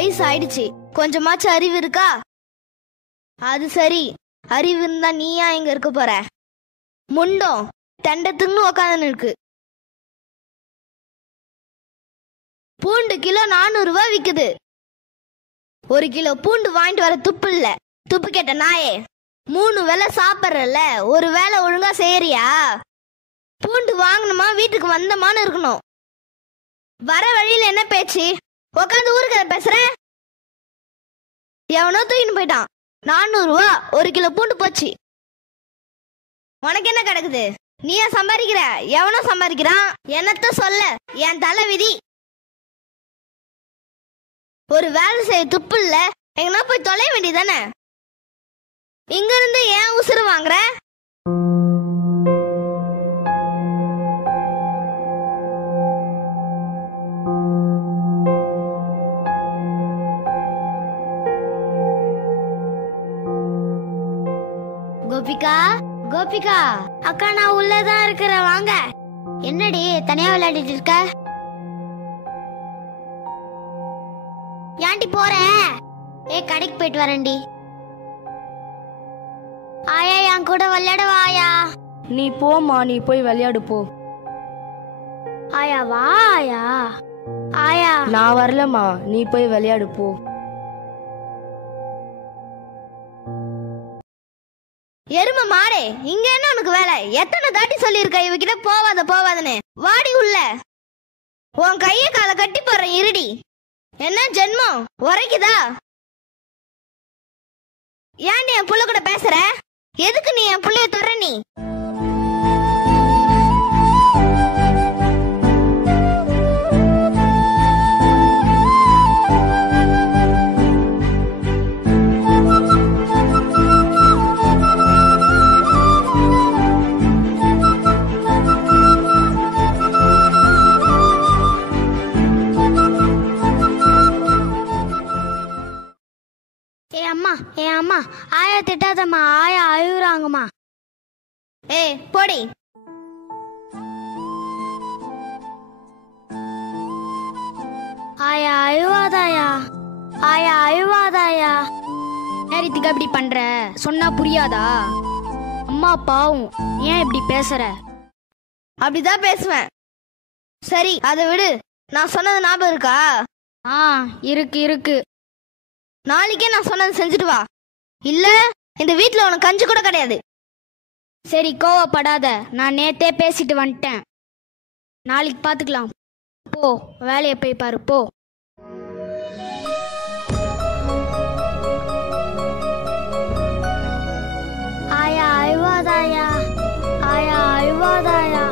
வயசு ஆயிடுச்சு, கொஞ்சமாச்சும் அறிவு இருக்கா? அது சரி, அறிவு இருந்தா நீயா இங்க இருக்க போற? முண்டம் தண்டத்துன்னு உக்காந்து இருக்கு. பூண்டு கிலோ 400 ரூபாய் விக்குது. 1 கிலோ பூண்டு வாங்கிட்டு வர துப்பு இல்ல. துப்பு கேட்ட நாயே, 3 வேளை சாப்பிட்றல, ஒரு வேளை ஒழுங்கா செய்யறியா? பூண்டு வாங்கணுமா வீட்டுக்கு வந்தமான்னு இருக்கணும். வர வழியில என்ன பேச்சு? உக்காந்து ஊருக்கதை பேசுற. எவனோ தூக்கின்னு போயிட்டான். 400 ரூபா 1 கிலோ பூண்டு போச்சு. உனக்கு என்ன கிடக்குது? நீயா சம்பாதிக்கிற? எவனோ சம்பாதிக்கிறான். என்னத்த சொல்ல, என் தலை விதி. ஒரு வேலை செய்ய துப்பு இல்ல, எங்கன்னா போய் தொலைய வேண்டியதானே. இங்க இருந்து ஏன் உசுறு வாங்குற? கோபிகா, கோபிகா அக்கா, நான் உள்ளதான் இருக்கிறேன், வாங்க. என்னடி தனியா விளையாடிட்டு இருக்க? ஏன்டி போற? கடைக்கு போயிட்டு வரேன்டி. ஆயா, என் கூட விளையாட வாயா. நீ போமா, நீ போய் விளையாடு போ. ஆயா வா. ஆயா ஆயா, நான் வரலம்மா, நீ போய் விளையாடு போ. எரும மாடே, இங்க என்ன உனக்கு வேலை? எத்தனை தாட்டி சொல்லியிருக்க இவகிட்ட போவாத போவாதன்னு. வாடி உள்ள. உன் கைய காலை கட்டி போறேன், இருடி. என்ன ஜென்மம் உரைக்குதா? ஏன் நீ என் புள்ள கூட பேசுற? எதுக்கு நீ என் புள்ளைய தொற? நீ அம்மா, ஆயா திட்டாதம்மா, ஆயா அழுகுறாங்கம்மா. போடி. ஆயா அழுவாதாயா, ஆயா அழுவாதாயா. நேரத்துக்கு அப்படி பண்ற? சொன்னா புரியாதா? அம்மா பாவம், ஏன் இப்படி பேசுற? அப்படிதான் பேசுவேன். சரி, அதை விடு. நான் சொன்னது ஞாபகம் இருக்கா? இருக்கு இருக்கு. நாளைக்கே நான் சொன்னது செஞ்சுட்டு வா, இல்ல இந்த வீட்டுல உனக்கு கஞ்சி கூட கிடையாது. சரி, கோவப்படாத. நான் நேத்தே பேசிட்டு வந்துட்டேன். நாளைக்கு பாத்துக்கலாம். போ, வேலையை போய் பாரு, போ. ஆயா அழுவாதாயா, ஆயா அழுவாதாயா.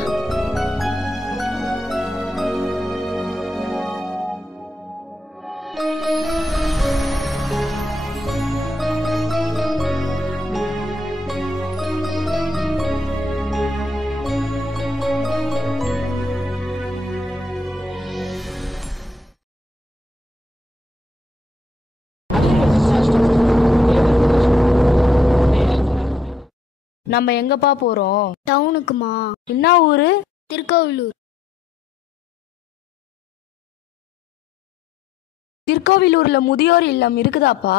நம்ம எங்கப்பா போறோம்? டவுனுக்குமா. என்ன ஊரு? திருக்கோவிலூர். திருக்கோவிலூர்ல முதியோர் இல்லம் இருக்குதாப்பா?